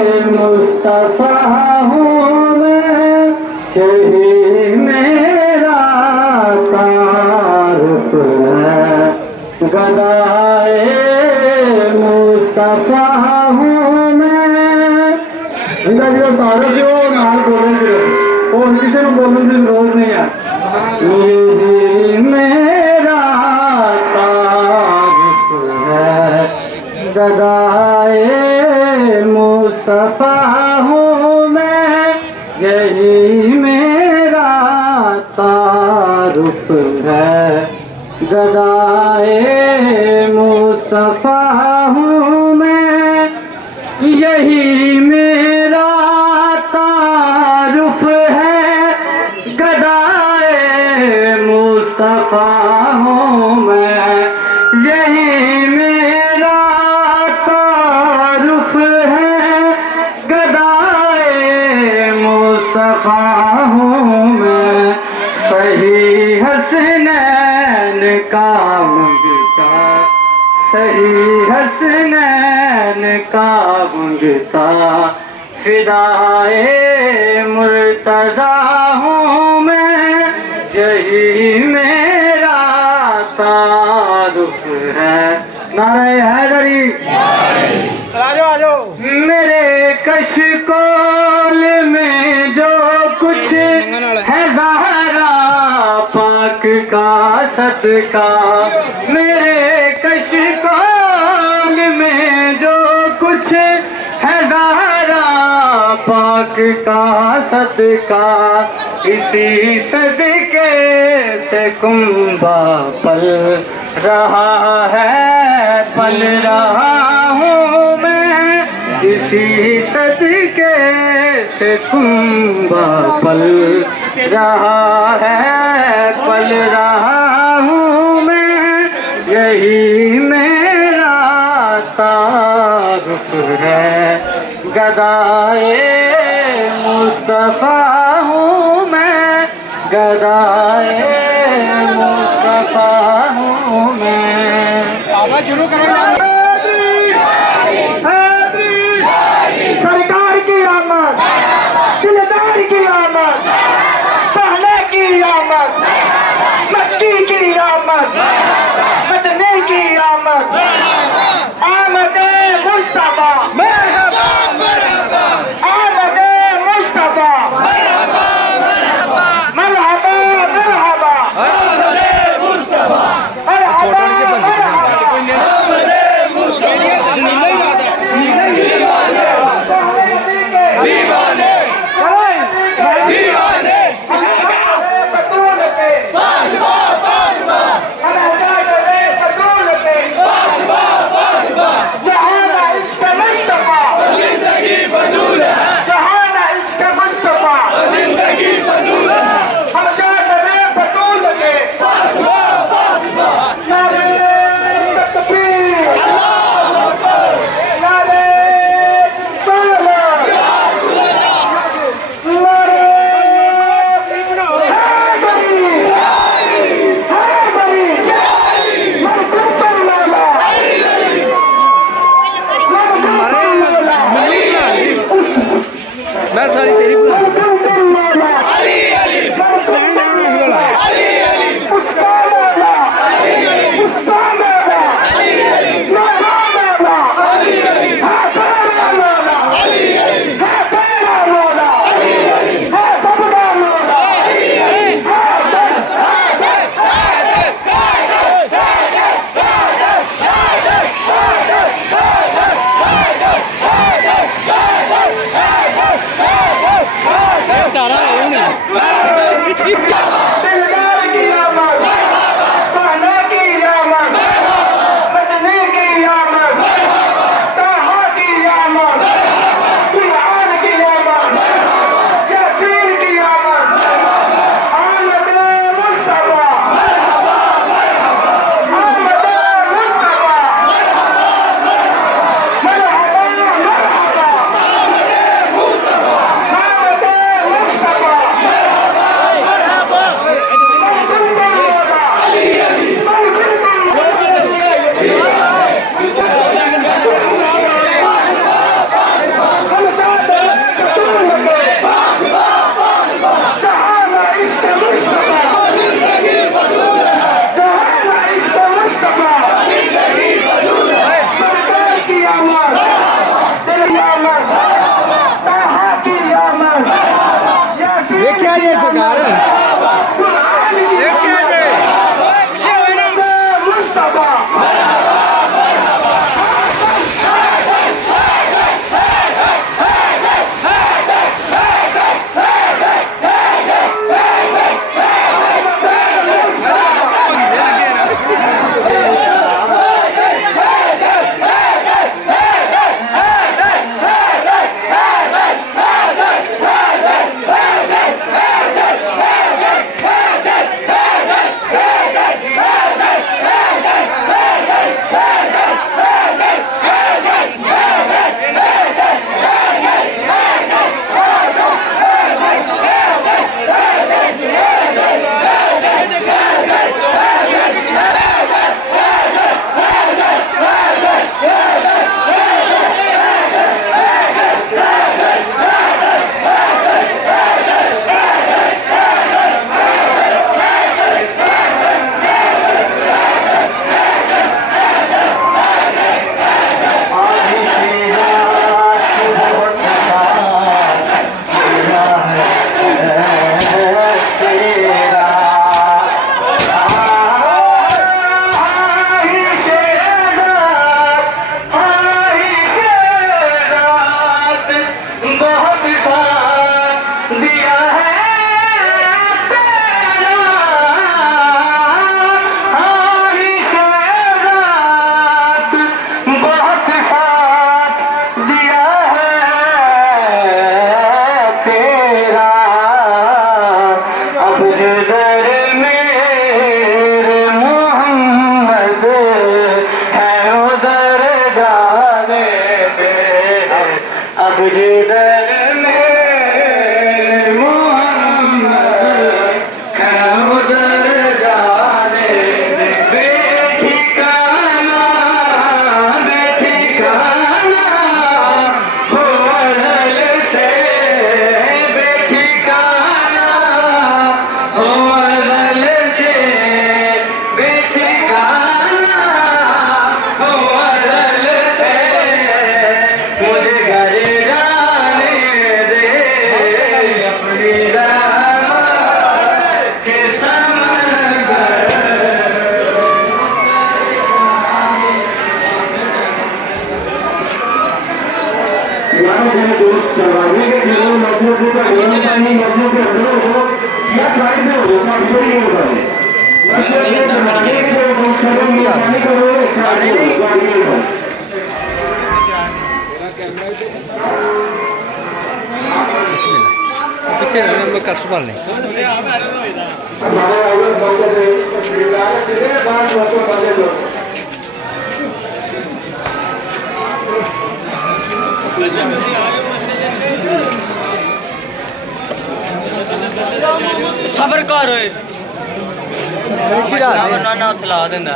मुस्तफा हूँ मैं, यही मेरा तारुफ है। गदाए मुस्तफा हूँ मैं। इंदा जो तारुफ है वो नाल बोलने से और किसी को बोलने की जरूरत नहीं है। यही मेरा तारुफ है। गदाए मुस्तफा हूँ मैं, यही मेरा तारुफ है। गदाए मुस्तफा हूँ मैं, यही मेरा तारुफ है। गदाए मुस्तफा हूँ मैं, यही मेरा तारुफ है। गदाए मुस्तफा हूँ मैं, सही हसनैन का मंगता, सही हसनैन का मंगता। फिदाए मुर्तज़ा हूँ मैं, यही मेरा तारुफ है। नारे हैदरी मेरे कशकोल में जो कुछ है ज़हरा पाक का सदका। मेरे कशकोल में जो कुछ है ज़हरा पाक का सदका। इसी सदके से कुंबा पल रहा है, पल रहा हूँ मैं। इसी सदके से कुंबा पल रहा है, पल रहा हूँ मैं। यही मेरा तारुफ है। गदाए मुस्तफा हूँ मैं, गदाए मुस्तफा हूँ मैं। आवाज शुरू करो। सरकार की आमद, दिलदार की आमद, पहले की आमद, मक्की की आमद, मदने की आमद। आमद मुस्तफा, मरहबा मरहबा। आमद मुस्तफा, मरहबा मरहबा। मरहबा मरहबा। आमद मुस्तफा, मरहबा मरहबा। आमद मुस्तफा, दीवाने दीवाने पतूल पे बासबा बासबा। हम आजाद पतूल पे बासबा बासबा। जहां इश्क मुस्तफा तुझे दर में मोहम्मद है उधर जाने दे बेठिकाना बेठिकाना हो अरल से बेठिकाना हो अरल से बेठिकाना हो अरल से मुझे घर जाने दे अपनी रहमत के समंदर यारों के दोस्त चरवाहे के खिलाफ मजदूर का गोला पानी मजदूर के अंदर हो या साइड में हो काफी नहीं होता है मजदूर के चरवाहे के जो दोस्त करो ये पानी करो साइड में गाड़ी में हो पीछे हम कस्टमर नहीं हमारे अगर बंदे थे बिलाल कितने बार बंदे बंदे थे सबर कर ना ना उथला देंदा